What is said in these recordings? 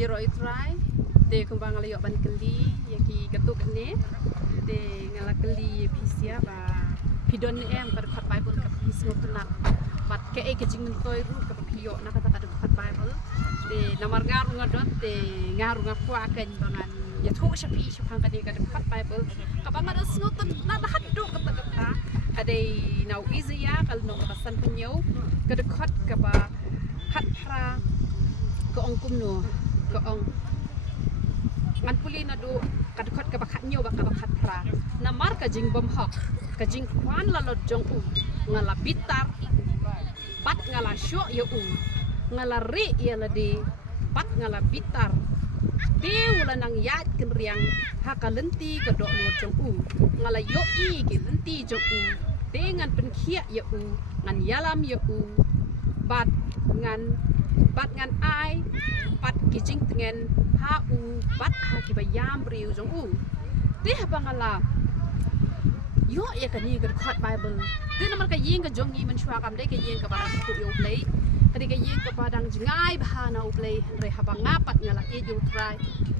Kiro itrai, de kumbang ngala yok ban keli, yaki gatuk ne, de ngala keli pisia ba pidon em kad khat Bible ka pismo penak, bat ke jing mentoi ru ka pio na kata kad khat Bible, de namar ngaru ngadot de ngaru ngakwa kan bangan ya tho shapi shapang kad khat Bible, ka bangan asngot na haddo kata kata, ade nau izia kal no kasan punyo, kad khat ka ba khat pra ko ong kumno ko ong ngan puli na do kadukot ka bakhat nyo ba ka bakhat pra na mar ka jing bom hok ka jing kwan la lot jong u ngala bitar pat ngala syo ya u ngala ri ya la de pat ngala bitar de wala nang yat ken riang ha ka lenti ka do lot jong u ngala yo i ki lenti jong u de ngan pen khia ya u ngan yalam ya u bat ngan ai pat kijing tengen ha u bat ha ki bayam riu jong u te ha bangala yo ya kani ga khat Bible te namar ka ying ka jong ni man chwa kam de ka ying ka barang ku yo play kadi ka ying ka padang jingai bahana u play re ha banga pat ngala e yo try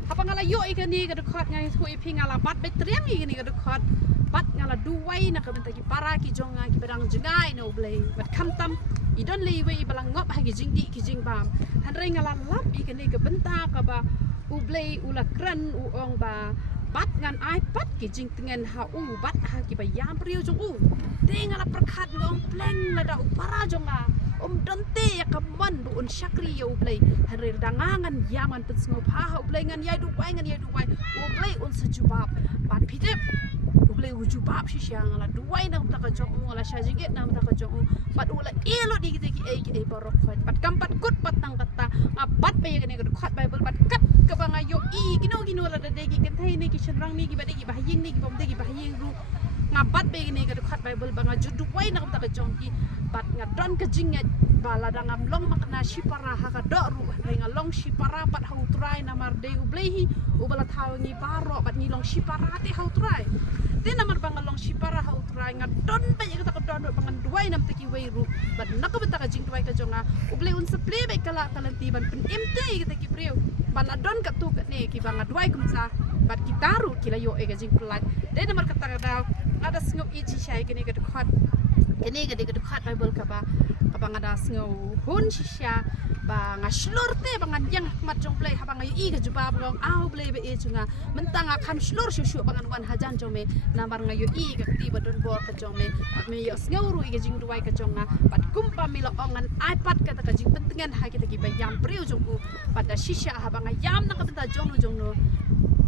ha bangala yo i kani ga khat ngai thu i pingala bat be triam i kani ga khat bat ngala duwai na ka benta ki para ki jonga ki barang jingai no play bat kham tam I don lewe I balang ngop hagi jingdi ki jingbam hanre ngala lap I kene ke benta ka ba ublei ula kran u ong ba bat ngan ai pat ki jing tengen ha u bat ha ki ba yam priu jong u te ngala perkhat ngong pleng la da upara jonga donte ya kaman du un shakri ya ublei hanre dangangan yaman pet ngop ha ublei ngan yai du wai ublei un sejubab bat pitep ublei ujubab shisha ngala duwai na ta ka jong ngala shajiget na ta ka jong pat ula elo di ki borok khot pat kampat kut pat tang kata ngapat pe yene ko khat Bible pat kat ka banga yo I gino la de ki kenthai ne ki shrang ni ki bade ki bahing ni ki bom de ki bahing ru ngapat pe yene ko khat Bible banga judu wai na ta ka jong ki pat ngadon ka jinget bala dangam long makna shipara ha ka do ru renga long shipara pat hau trai na mar de ublehi ubala thawangi baro pat ni long shipara te hau trai te namar banga long shipara hau trai ngadon pe yene ta ka don bangan duai nam te ki wei ru bat nakabata ka jing duai ka jonga uble un seple be kala kalanti ban pen MT kita ki priu bala don ka tu ka ne ki banga duai kumsa bat kitaru kila yo e ka jing pelat de namar kata kada ada sngop iji shai kene ka khat kene ka de ka khat Bible ka ba banga da sngau hun shisha ba ngaslur te banga yang mat jong play ha banga I ka juba bang au ble be e junga mentanga kham slur shu banga wan hajan jome namar nga yo I ka ti badon bor ka jome me yo sngau ru I ka jing duai ka jonga pat kumpa milo ongan iPad ka ta ka jing pentengan ha kita ki bayam priu jongku pada shisha ha banga yam na ka benta jongno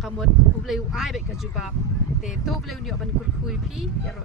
kamot ble u ai be ka juba te to ble nyo ban kur khui pi ya ro